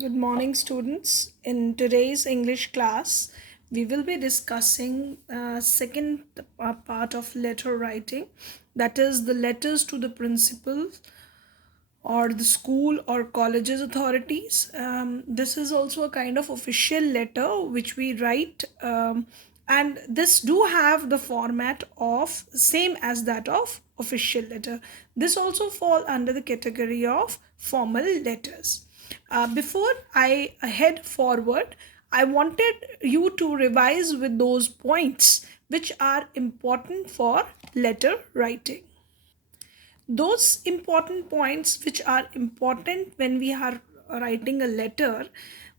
Good morning, students. In today's English class, we will be discussing second part of letter writing, that is the letters to the principal or the school or colleges authorities. This is also a kind of official letter which we write, and this do have the format of same as that of official letter. This also fall under the category of formal letters. Before I head forward, I wanted you to revise with those points which are important for letter writing. Those important points which are important when we are writing a letter,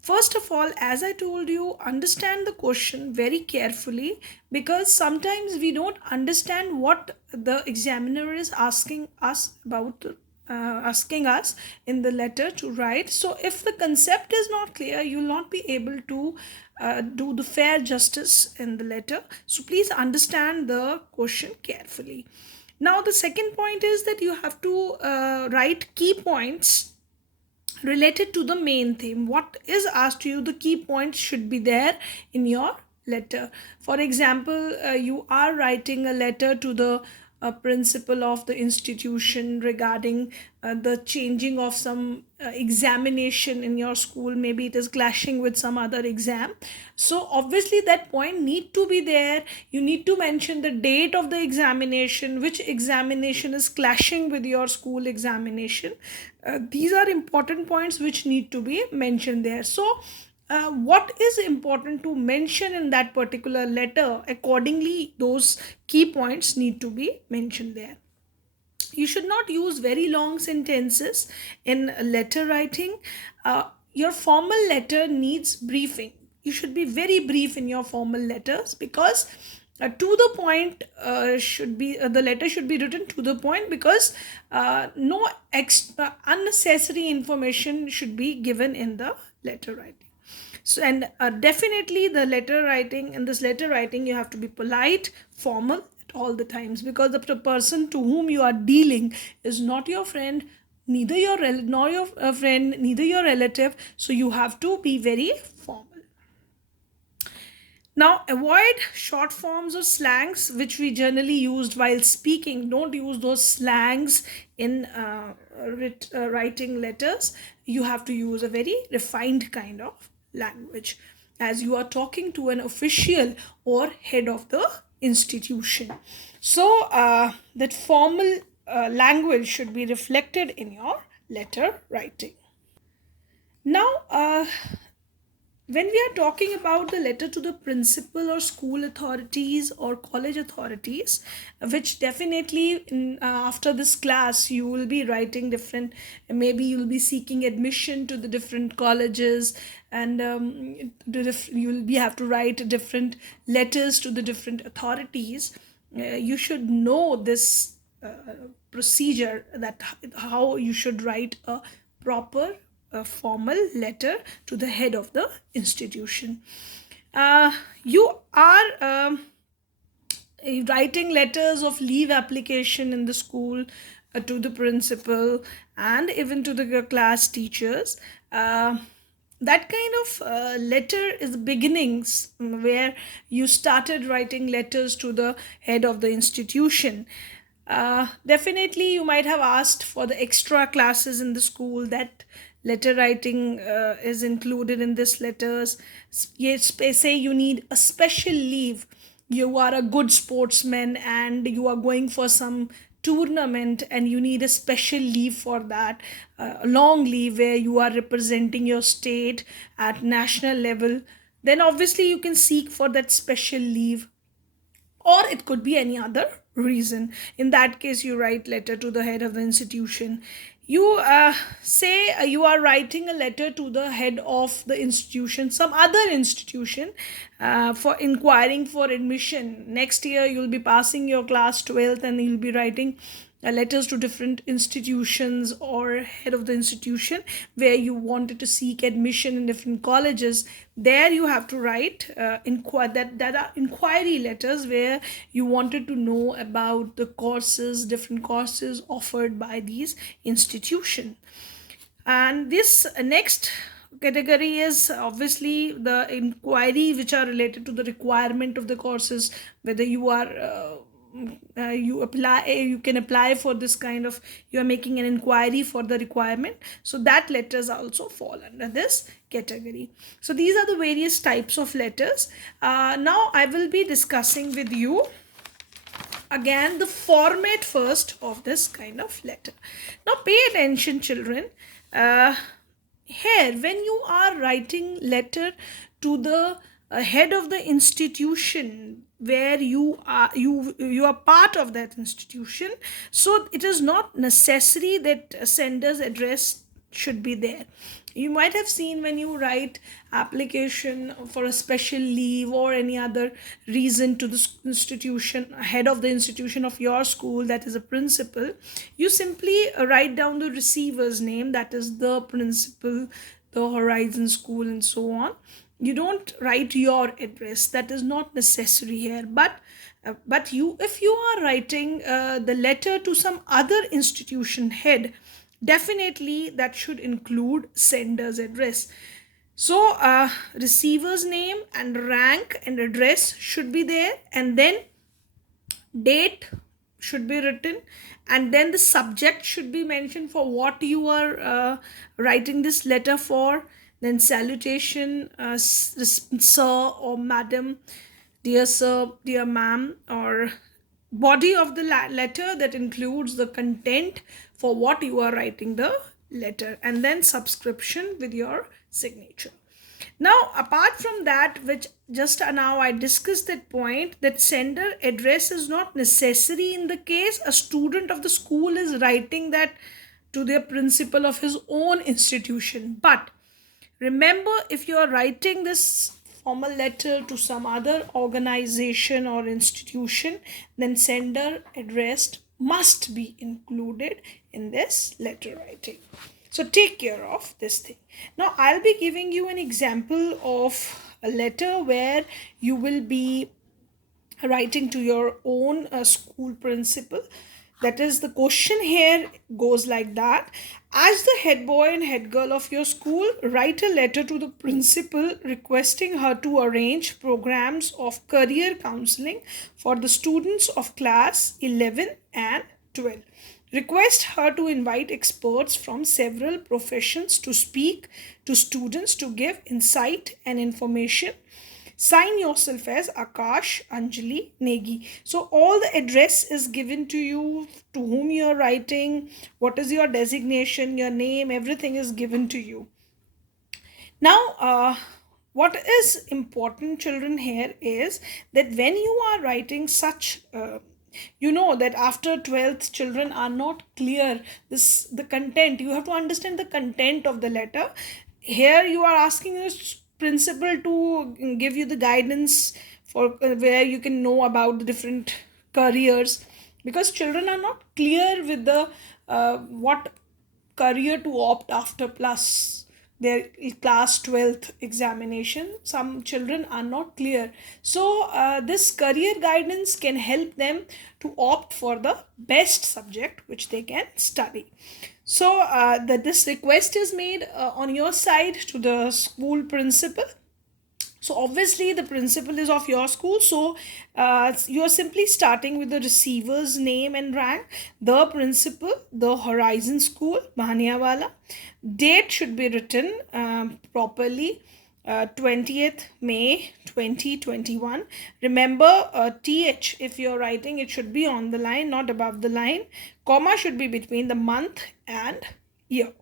first of all, as I told you, understand the question very carefully, because sometimes we don't understand what the examiner is asking us about, asking us in the letter to write. So if the concept is not clear, you will not be able to do the fair justice in the letter. So please understand the question carefully. Now, the second point is that you have to write key points related to the main theme. What is asked to you, the key points should be there in your letter. For example, you are writing a letter to the principal of the institution regarding the changing of some examination in your school. Maybe it is clashing with some other exam, so obviously that point need to be there. You need to mention the date of the examination, which examination is clashing with your school examination. These are important points which need to be mentioned there. So what is important to mention in that particular letter, accordingly those key points need to be mentioned there. You should not use very long sentences in letter writing. Your formal letter needs briefing. You should be very brief in your formal letters, because to the point should be the letter should be written to the point, because no extra unnecessary information should be given in the letter writing. So, and definitely the letter writing, in this letter writing you have to be polite, formal at all the times, because the person to whom you are dealing is not your friend, neither your nor your friend, neither your relative. So you have to be very formal. Now, avoid short forms or slangs which we generally used while speaking. Don't use those slangs in writing letters. You have to use a very refined kind of language, as you are talking to an official or head of the institution. So, that formal language should be reflected in your letter writing. Now, when we are talking about the letter to the principal or school authorities or college authorities, which definitely after this class you will be writing different, maybe you'll be seeking admission to the different colleges, and you'll be have to write different letters to the different authorities. You should know this procedure, that how you should write a proper formal letter to the head of the institution. You are writing letters of leave application in the school to the principal and even to the class teachers. That kind of letter is the beginnings, where you started writing letters to the head of the institution. Definitely you might have asked for the extra classes in the school, that letter writing is included in this letters. Yes, say you need a special leave, you are a good sportsman and you are going for some tournament and you need a special leave for that, a long leave where you are representing your state at national level, then obviously you can seek for that special leave. Or it could be any other reason. In that case, you write letter to the head of the institution. You say you are writing a letter to the head of the institution, some other institution, for inquiring for admission. Next year you'll be passing your class 12th and you'll be writing letters to different institutions or head of the institution where you wanted to seek admission in different colleges. There you have to write that are inquiry letters, where you wanted to know about the courses, different courses offered by these institutions. And this next category is obviously the inquiry which are related to the requirement of the courses, whether you are you can apply for this kind of, you are making an inquiry for the requirement, so that letters also fall under this category. So these are the various types of letters. Now I will be discussing with you again the format first of this kind of letter. Now pay attention, children. uh, Here, when you are writing letter to the head of the institution where you are part of that institution, so it is not necessary that a sender's address should be there. You might have seen when you write application for a special leave or any other reason to the institution, head of the institution of your school, that is a principal, you simply write down the receiver's name, that is the principal, the Horizon School, and so on. You don't write your address, that is not necessary here. But you, if you are writing the letter to some other institution head, definitely that should include sender's address. So receiver's name and rank and address should be there, and then date should be written, and then the subject should be mentioned for what you are writing this letter for. Then salutation, sir or madam, dear sir, dear ma'am, or body of the letter that includes the content for what you are writing the letter, and then subscription with your signature. Now, apart from that, which just now I discussed that point, that sender address is not necessary in the case a student of the school is writing that to their principal of his own institution. But remember, if you are writing this formal letter to some other organization or institution, then sender address must be included in this letter writing. So take care of this thing. Now I'll be giving you an example of a letter where you will be writing to your own school principal. That is, the question here goes like that: as the head boy and head girl of your school, write a letter to the principal requesting her to arrange programs of career counseling for the students of class 11 and 12. Request her to invite experts from several professions to speak to students to give insight and information. Sign yourself as Akash Anjali Negi. So all the address is given to you, to whom you are writing, what is your designation, your name, everything is given to you. Now, what is important, children, here is that when you are writing such you know that after 12th children are not clear this the content, you have to understand the content of the letter. Here you are asking this principal to give you the guidance for where you can know about the different careers, because children are not clear with the what career to opt after plus their class 12th examination. Some children are not clear, so this career guidance can help them to opt for the best subject which they can study. So this request is made on your side to the school principal. So obviously the principal is of your school, so you are simply starting with the receiver's name and rank, the principal, the Horizon School Bahaniawala. Date should be written properly, 20th May 2021. Remember, th, if you're writing, it should be on the line, not above the line. Comma should be between the month and year.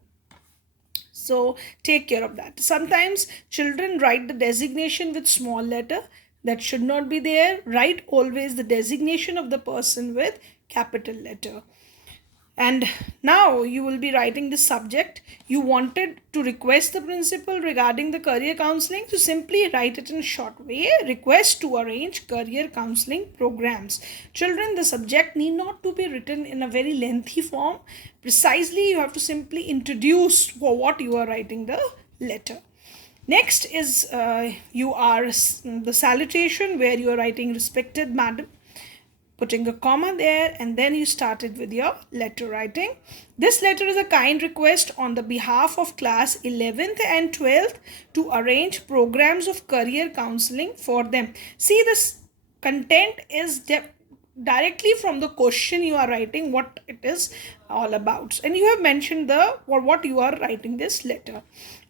So take care of that. Sometimes children write the designation with small letter. That should not be there. Write always the designation of the person with capital letter. And now you will be writing the subject. You wanted to request the principal regarding the career counseling, so simply write it in short way: request to arrange career counseling programs. Children, the subject need not to be written in a very lengthy form. Precisely, you have to simply introduce for what you are writing the letter. Next is the salutation, where you are writing respected madam, putting a comma there, and then you started with your letter writing. This letter is a kind request on the behalf of class 11th and 12th to arrange programs of career counseling for them. See, this content is directly from the question you are writing, what it is all about, and you have mentioned the or what you are writing this letter.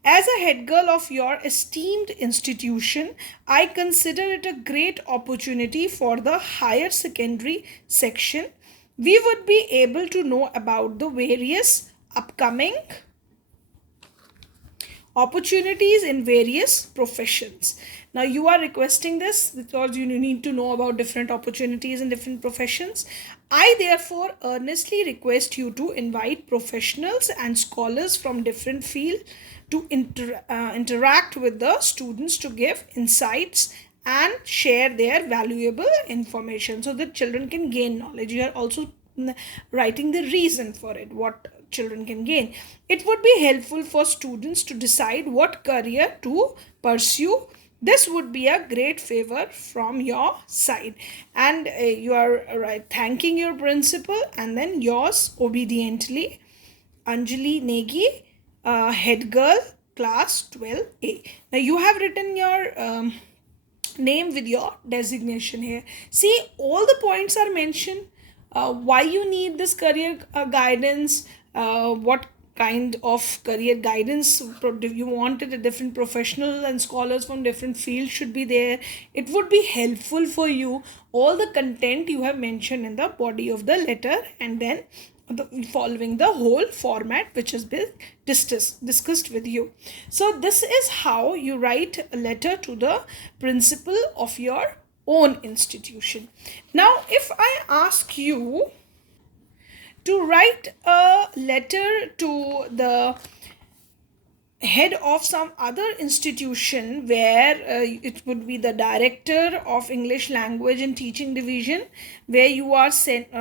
As a head girl of your esteemed institution, I consider it a great opportunity for the higher secondary section. We would be able to know about the various upcoming opportunities in various professions. Now you are requesting this because you need to know about different opportunities in different professions. I therefore earnestly request you to invite professionals and scholars from different fields to interact with the students to give insights and share their valuable information so that children can gain knowledge. You are also writing the reason for it, what children can gain. It would be helpful for students to decide what career to pursue. This would be a great favor from your side. And you are thanking your principal, and then yours obediently, Anjali Negi, head girl, class 12A. Now you have written your name with your designation here. See, all the points are mentioned. Why you need this career guidance, what kind of career guidance you wanted, a different professional and scholars from different fields should be there. It would be helpful for you, all the content you have mentioned in the body of the letter, and then following the whole format which has been discussed with you. So this is how you write a letter to the principal of your own institution. Now if I ask you to write a letter to the head of some other institution where it would be the director of English language and teaching division, where you are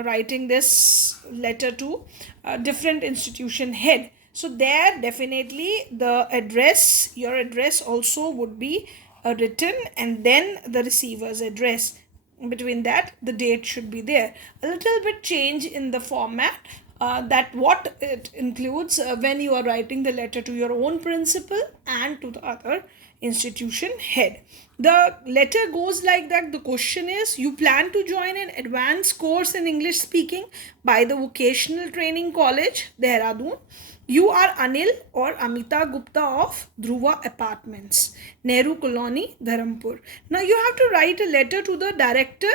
writing this letter to a different institution head, so there definitely the address, your address also would be written, and then the receiver's address. Between that the date should be there. A little bit change in the format, that what it includes when you are writing the letter to your own principal and to the other institution head. The letter goes like that. The question is, you plan to join an advanced course in English speaking by the Vocational Training College, Dehradun. You are Anil or Amita Gupta of Dhruva Apartments, Nehru Colony, Dharampur. Now you have to write a letter to the director,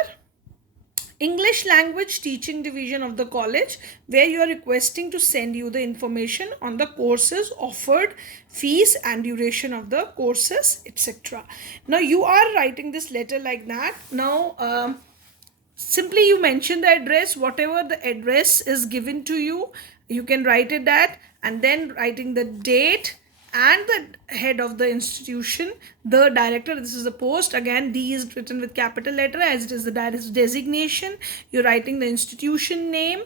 English Language Teaching Division of the college, where you are requesting to send you the information on the courses offered, fees and duration of the courses, etc. Now you are writing this letter like that. Now simply you mention the address, whatever the address is given to you, you can write it that, and then writing the date and the head of the institution, the director. This is the post. Again, D is written with capital letter as it is the director's designation. You're writing the institution name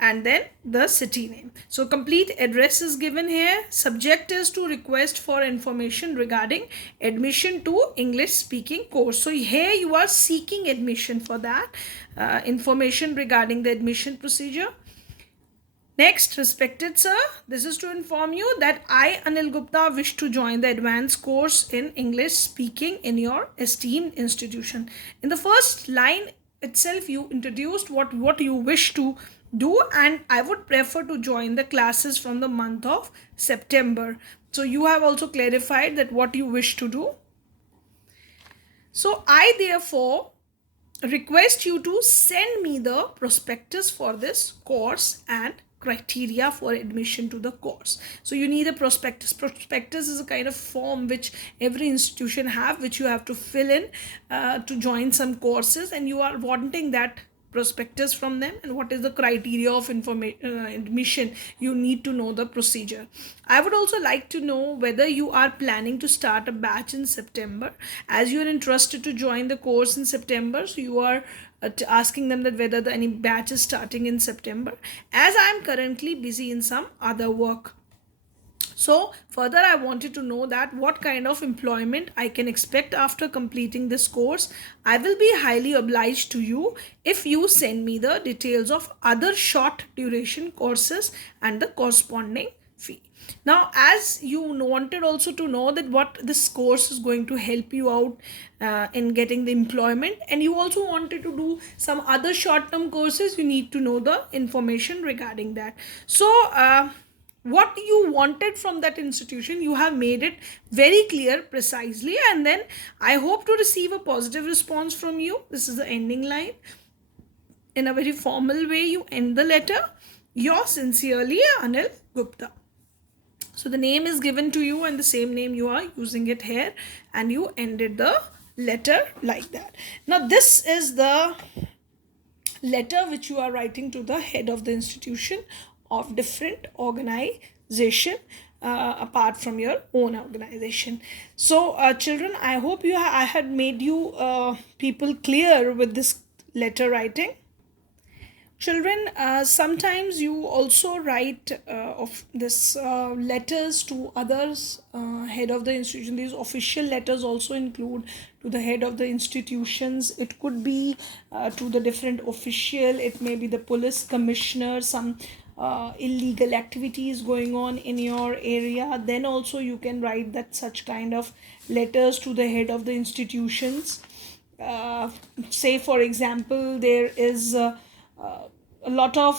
and then the city name. So complete address is given here. Subject is to request for information regarding admission to English speaking course. So here you are seeking admission for that, information regarding the admission procedure. Next, respected sir, this is to inform you that I, Anil Gupta, wish to join the advanced course in English speaking in your esteemed institution. In the first line itself, you introduced what you wish to do, and I would prefer to join the classes from the month of September. So you have also clarified that what you wish to do. So I therefore request you to send me the prospectus for this course and criteria for admission to the course. So you need a prospectus. Prospectus is a kind of form which every institution have, which you have to fill in to join some courses, and you are wanting that prospectus from them, and what is the criteria of admission. You need to know the procedure. I would also like to know whether you are planning to start a batch in September, as you are interested to join the course in September. So you are asking them that whether any batch is starting in September, as I am currently busy in some other work. So further, I wanted to know that what kind of employment I can expect after completing this course. I will be highly obliged to you if you send me the details of other short duration courses and the corresponding fee. Now, as you wanted also to know that what this course is going to help you out in getting the employment, and you also wanted to do some other short term courses, you need to know the information regarding that. So what you wanted from that institution, you have made it very clear precisely, and then I hope to receive a positive response from you. This is the ending line. In a very formal way, you end the letter. Yours sincerely, Anil Gupta. So the name is given to you and the same name you are using it here, and you ended the letter like that. Now this is the letter which you are writing to the head of the institution of different organization, apart from your own organization. So children, I hope I had made you people clear with this letter writing. Children, sometimes you also write of this letters to others, head of the institution. These official letters also include to the head of the institutions. It could be to the different official. It may be the police commissioner, some illegal activities going on in your area. Then also you can write that such kind of letters to the head of the institutions. Say for example, there is a lot of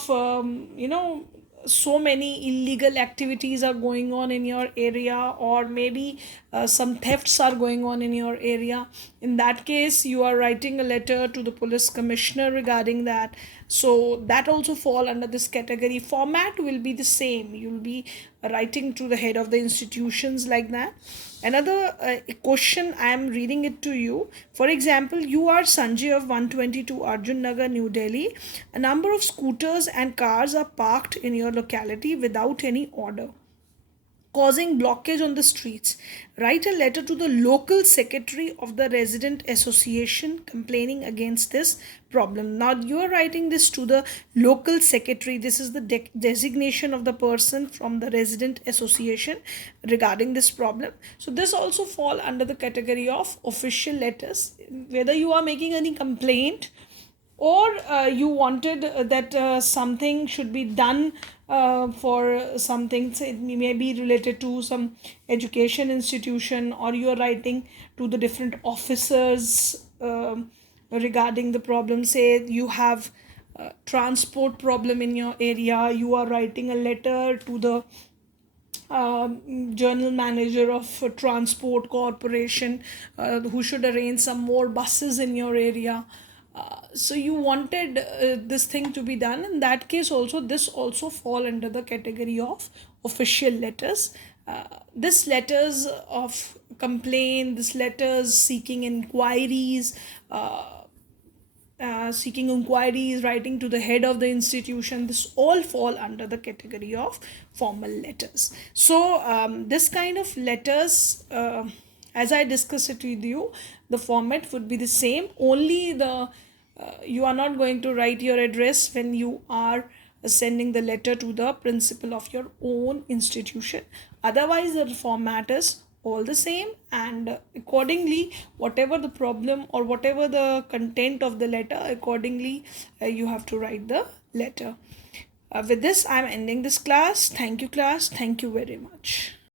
so many illegal activities are going on in your area, or maybe some thefts are going on in your area. In that case, you are writing a letter to the police commissioner regarding that. So that also fall under this category. Format will be the same. You will be writing to the head of the institutions like that. Another question, I am reading it to you. For example, you are Sanjay of 122 Arjun Nagar, New Delhi. A number of scooters and cars are parked in your locality without any order, causing blockage on the streets. Write a letter to the local secretary of the resident association complaining against this problem. Now you are writing this to the local secretary. This is the designation of the person from the resident association regarding this problem. So this also fall under the category of official letters. Whether you are making any complaint, or you wanted that something should be done for something, say it may be related to some education institution, or you are writing to the different officers regarding the problem. Say you have transport problem in your area, you are writing a letter to the general manager of transport corporation, who should arrange some more buses in your area. So you wanted this thing to be done. In that case also, this also fall under the category of official letters. This letters of complaint, this letters seeking inquiries, writing to the head of the institution, this all fall under the category of formal letters. So this kind of letters, as I discussed it with you, the format would be the same. Only the you are not going to write your address when you are sending the letter to the principal of your own institution. Otherwise, the format is all the same, and accordingly, whatever the problem or whatever the content of the letter, accordingly you have to write the letter. With this, I am ending this class. Thank you, class. Thank you very much.